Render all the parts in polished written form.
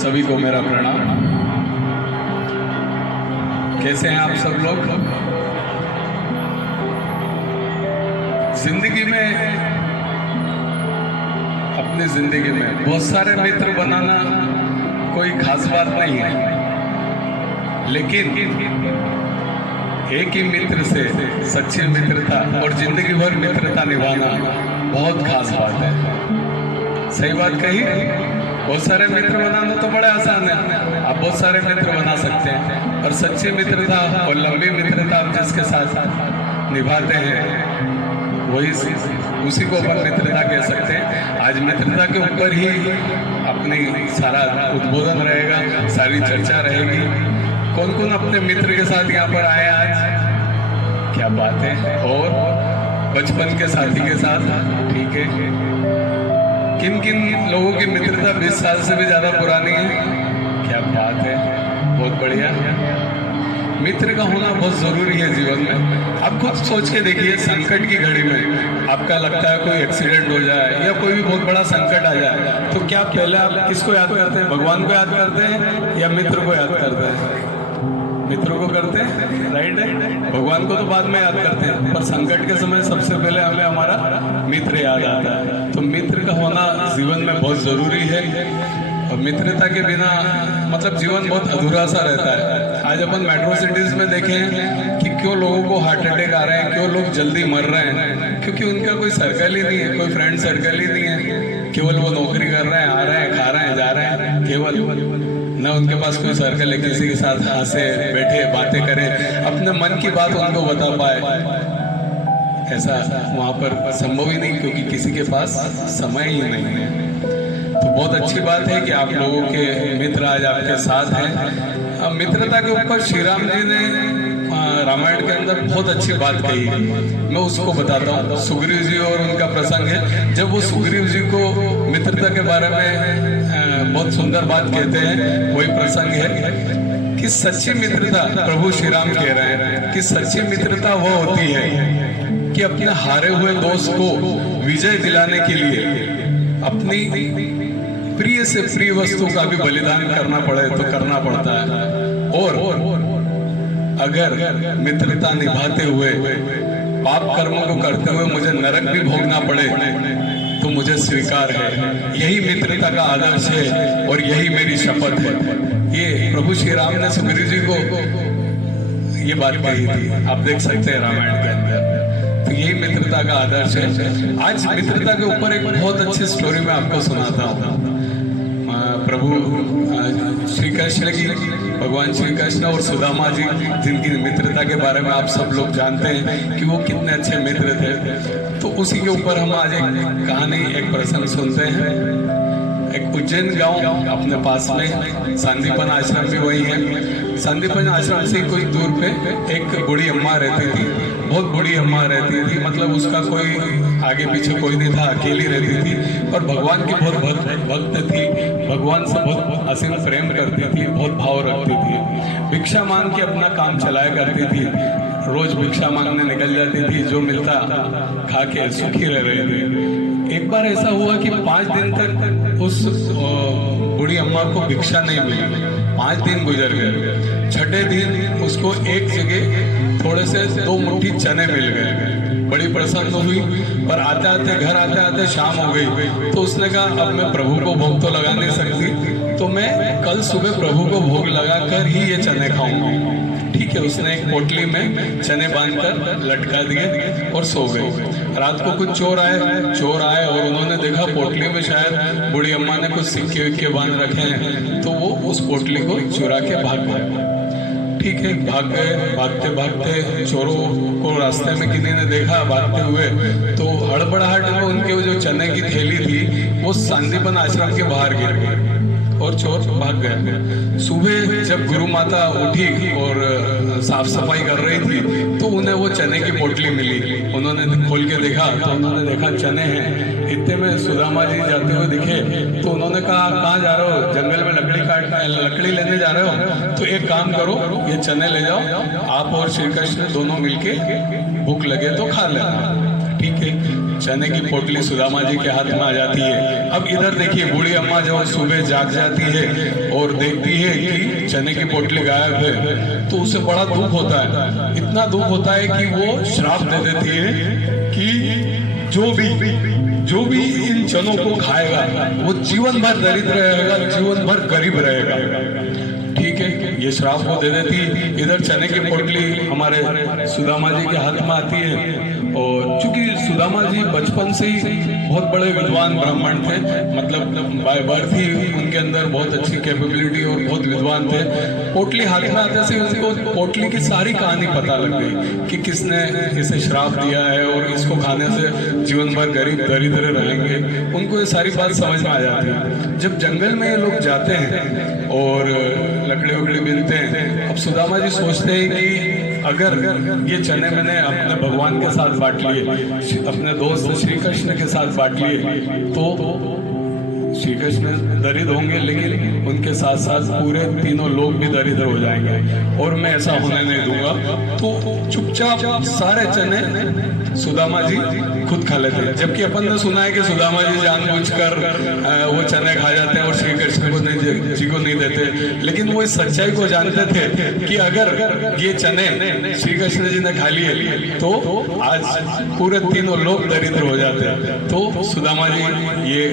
सभी को मेरा प्रणाम। कैसे हैं आप सब लोग? जिंदगी में, अपनी जिंदगी में बहुत सारे मित्र बनाना कोई खास बात नहीं है, लेकिन एक ही मित्र से सच्ची मित्रता और जिंदगी भर मित्रता निभाना बहुत खास बात है। सही बात कही। बहुत सारे मित्र बनाना तो बड़ा आसान है, आप बहुत सारे मित्र बना सकते हैं, और सच्ची मित्रता और लंबी मित्रता आप जिसके साथ निभाते हैं वही उसी को अपन मित्रता कह सकते हैं। आज मित्रता के ऊपर ही अपनी सारा उद्बोधन रहेगा, सारी चर्चा रहेगी। कौन कौन अपने मित्र के साथ यहाँ पर आए आज? क्या बात है। और बचपन के साथी के साथ, ठीक है। किन किन लोगों की मित्रता 20 साल से भी ज्यादा पुरानी है? क्या बात है, बहुत बढ़िया। मित्र का होना बहुत जरूरी है जीवन में। आप खुद सोच के देखिए, संकट की घड़ी में आपका लगता है कोई एक्सीडेंट हो जाए या कोई भी बहुत बड़ा संकट आ जाए, तो क्या पहले आप किसको याद करते हैं? भगवान को याद करते हैं या मित्र को याद करते हैं? मित्रों को करते हैं, राइट है। भगवान को तो बाद में याद करते हैं, पर संकट के समय सबसे पहले हमें हमारा मित्र याद आता है। तो मित्र का होना जीवन में बहुत जरूरी है, और मित्रता के बिना मतलब जीवन बहुत अधूरा सा रहता है। आज अपन मेट्रो सिटीज में देखें कि क्यों लोगों को हार्ट अटैक आ रहे हैं, क्यों लोग जल्दी मर रहे हैं, क्योंकि उनका कोई सर्कल ही नहीं है, कोई फ्रेंड सर्कल ही नहीं है। केवल वो नौकरी कर रहे हैं, आ रहे हैं, खा रहे हैं, जा रहे हैं, केवल न उनके पास कोई सर्कल है किसी के साथ हंसे बैठे बातें करें, अपने मन की बात उनको बता पाए। ऐसा वहाँ पर संभव ही नहीं, क्योंकि किसी के पास समय ही नहीं है। तो बहुत अच्छी बात है कि आप लोगों के मित्र आज आपके साथ हैं। मित्रता के ऊपर श्री राम जी ने रामायण के अंदर बहुत अच्छी बात कही है, मैं उसको बताता हूँ। सुग्रीव जी और उनका प्रसंग है, जब वो सुग्रीव जी को मित्रता के बारे में बहुत सुंदर बात कहते हैं। वही प्रसंग है कि सच्ची मित्रता, प्रभु श्री राम कह रहे हैं कि सच्ची मित्रता वो होती है कि अपने हारे हुए दोस्त को विजय दिलाने के लिए अपनी प्रिय से प्रिय वस्तु का भी बलिदान करना पड़े तो करना पड़ता है। और अगर मित्रता निभाते हुए पाप कर्मों को करते हुए मुझे नरक भी भोगना पड़े तो मुझे स्वीकार है। यही मित्रता का आदर्श है और यही मेरी शपथ है। ये प्रभु श्री राम ने सुग्रीव जी को ये बात कही थी, आप देख सकते हैं रामायण के अंदर। तो यही मित्रता का आदर्श है। आज मित्रता के ऊपर एक बहुत अच्छी स्टोरी मैं आपको सुनाता हूँ। प्रभु श्री कृष्ण की, भगवान श्री कृष्ण और सुदामा जी, जिनकी मित्रता के बारे में आप सब लोग जानते हैं कि वो कितने अच्छे मित्र थे। तो उसी के ऊपर हम आज एक कहानी, एक प्रसंग सुनते हैं। एक उज्जैन गांव अपने पास में, सांदीपन आश्रम भी वही है। सांदीपन आश्रम से कुछ दूर पे एक बूढ़ी अम्मा रहती थी, बहुत बूढ़ी अम्मा रहती थी। मतलब उसका कोई आगे पीछे कोई नहीं था, अकेली रहती थी और भगवान की बहुत भक्त थी। भगवान से बहुत असीम प्रेम करती थी, बहुत भाव रखती थी। भिक्षा मांग के अपना काम चलाया करती थी, रोज भिक्षा मांगने निकल जाती थी, जो मिलता खा के सुखी रह रही थी। एक बार ऐसा हुआ कि 5 दिन तक उस बूढ़ी अम्मा को भिक्षा नहीं मिली। 5 दिन गुजर गए। छठे दिन उसको एक जगह थोड़े से 2 मुट्ठी चने मिल गए। बड़ी प्रसन्न हुई, पर आते आते घर आते आते शाम हो गई। तो उसने कहा अब मैं प्रभु को भोग तो लगा नहीं सकती, तो मैं कल सुबह प्रभु को भोग लगाकर ही ये चने खाऊंगी। ठीक है, उसने एक पोटली में चने बांधकर लटका दिए और सो गई। रात को कुछ चोर आए और उन्होंने देखा पोटली में शायद बूढ़ी अम्मा ने कुछ सिक्के विक्के बांध रखे हैं, तो वो उस पोटली को चुरा के भाग गए। ठीक है, भाग गए। भागते भागते चोरों को रास्ते में किसी ने देखा भागते हुए, तो हड़बड़ाहट में उनके वो जो चने की थैली थी वो सांदीपन आश्रम के बाहर गिर गई और चोर भाग गए। सुबह जब गुरु माता उठी और साफ सफाई कर रही थी तो उन्हें वो चने की पोटली मिली। उन्होंने खोल के देखा तो उन्होंने देखा चने हैं। इतने में सुदामा जी जाते हुए दिखे, तो उन्होंने कहा कहाँ जा रहे हो? जंगल में लकड़ी लेने जा रहे हो? तो एक काम करो, ये चने ले जाओ, आप और श्री कृष्ण दोनों मिलके भूख लगे तो खा लेना। ठीक है, चने की पोटली सुदामा जी के हाथ में आ जाती है। अब इधर देखिए, बूढ़ी अम्मा जब सुबह जाग जाती है और देखती है कि चने की पोटली गायब है, तो उसे बड़ा दुख होता है। इतना दुख होता है कि वो श्राप दे देती है कि जो भी इन चनों को खाएगा वो जीवन भर दरिद्र रहेगा, जीवन भर गरीब रहेगा। ठीक है, ये श्राप को दे देती। इधर चने की पोटली हमारे सुदामा जी के हाथ में आती है। और चूंकि सुदामा जी बचपन से ही बहुत बड़े विद्वान ब्राह्मण थे, मतलब बाय बर्थ ही उनके अंदर बहुत अच्छी कैपेबिलिटी और बहुत विद्वान थे। पोटली हाथ में आते से उनको पोटली की सारी कहानी पता लग गई कि किसने इसे श्राप दिया है और इसको खाने से जीवन भर गरीब दरिद्र रहेंगे। उनको ये सारी बात समझ में आ जाती है। जब जंगल में ये लोग जाते हैं और लकड़ी वकड़ी बिनते हैं, अब सुदामा जी सोचते हैं कि अगर ये चने मैंने अपने भगवान के साथ बांट लिए, अपने दोस्त श्री कृष्ण के साथ बांट लिए, तो श्री कृष्ण दरिद्र होंगे, लेकिन उनके साथ साथ पूरे तीनों लोग भी दरिद्र हो जाएंगे और मैं ऐसा होने नहीं दूंगा। तो चुपचाप सारे चने सुदामा जी खुद खा लेते हैं। जबकि अपन ने सुना है कि सुदामा जी जानबूझकर वो चने खा जाते हैं और श्री कृष्ण को नहीं देते, लेकिन वो इस सच्चाई को जानते थे कि अगर ये चने श्री कृष्ण जी ने खा लिए तो आज पूरे तीनों लोग दरिद्र हो जाते। तो सुदामा जी ये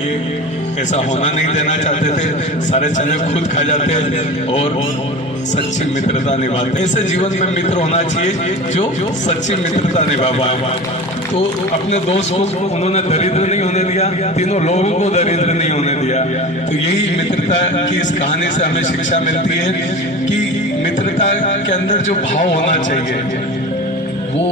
ऐसा होना नहीं देना चाहते थे, सारे चने खुद खा जाते और सच्ची मित्रता निभाते। ऐसे जीवन में मित्र होना चाहिए जो सच्ची मित्रता निभा पाए। तो अपने दोस्त को उन्होंने दरिद्र नहीं होने दिया, तीनों लोगों को दरिद्र नहीं होने दिया। तो यही मित्रता की इस कहानी से हमें शिक्षा मिलती है कि मित्रता के अंदर जो भाव होना चाहिए वो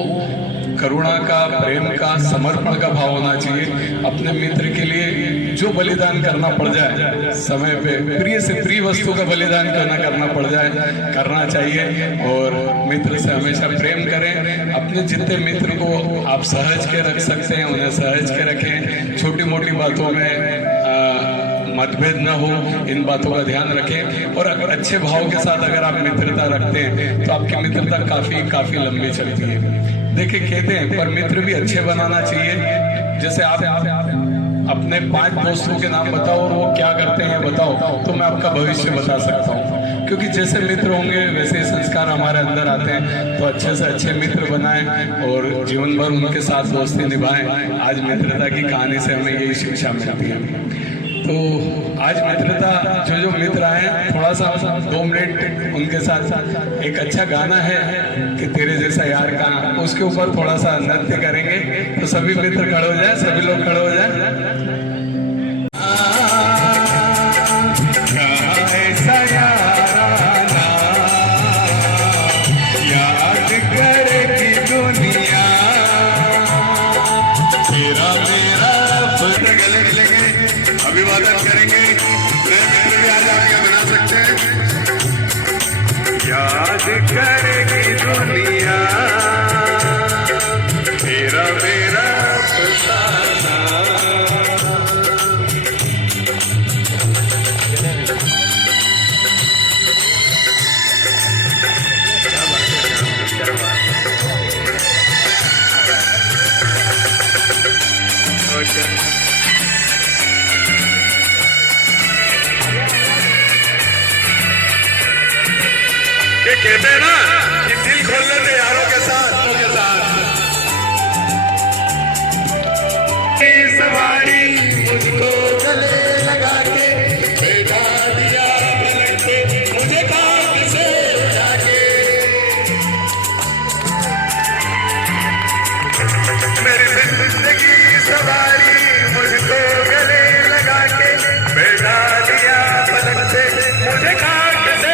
करुणा का, प्रेम का, समर्पण का भाव होना चाहिए। अपने मित्र के लिए जो बलिदान करना पड़ जाए समय पे, प्रिय से प्रिय वस्तु का बलिदान करना पड़ जाए, करना चाहिए। और मित्र से हमेशा प्रेम करें। अपने जितने मित्र को आप सहज के रख सकते हैं उन्हें सहज के रखें। छोटी मोटी बातों में मतभेद न हो, इन बातों का ध्यान रखें। और अगर अच्छे भाव के साथ अगर आप मित्रता रखते हैं तो आपकी मित्रता काफी लंबी चलती है। देखिए, कहते हैं पर मित्र भी अच्छे बनाना चाहिए। जैसे आप अपने 5 दोस्तों के नाम बताओ और वो क्या करते हैं बताओ, तो मैं आपका भविष्य बता सकता हूँ। क्योंकि जैसे मित्र होंगे वैसे संस्कार हमारे अंदर आते हैं। तो अच्छे से अच्छे मित्र बनाएं और जीवन भर उनके साथ दोस्ती निभाएं। आज मित्रता की कहानी से हमें यही शिक्षा मिलती है। तो आज मित्रता जो मित्र आए, थोड़ा सा 2 मिनट उनके साथ एक अच्छा गाना है कि तेरे जैसा यार कहाँ, उसके ऊपर थोड़ा सा नृत्य करेंगे। तो सभी मित्र खड़े हो जाए, सभी लोग खड़े हो जाए। अभिवादन करेंगे। मित्र भी आज आपके बना सकते हैं। याद करेगी दुनिया तेरा मेरा फसाना। ये कहते हैं ना कि दिल खोल लेते यारों के साथ। सवारी मुझको गले लगा के बैठा दिया पलट पे, मुझे काट से जाके। मेरी जिंदगी सवारी मुझको गले लगा के बैठा दिया पलट पे, मुझे काट से।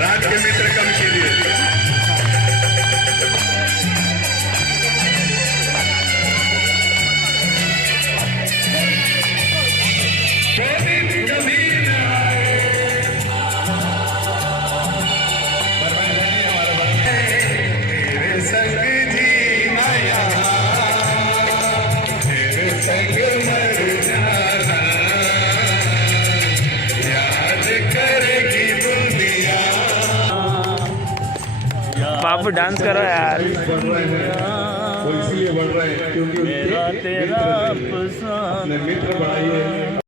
रात के मित्र कम कीजिए। हमारे बाबू डांस करो यार। बढ़ रहे हैं वो इसलिए बढ़ रहे हैं क्योंकि उनके मित्र अपने मित्र बढ़ाइए।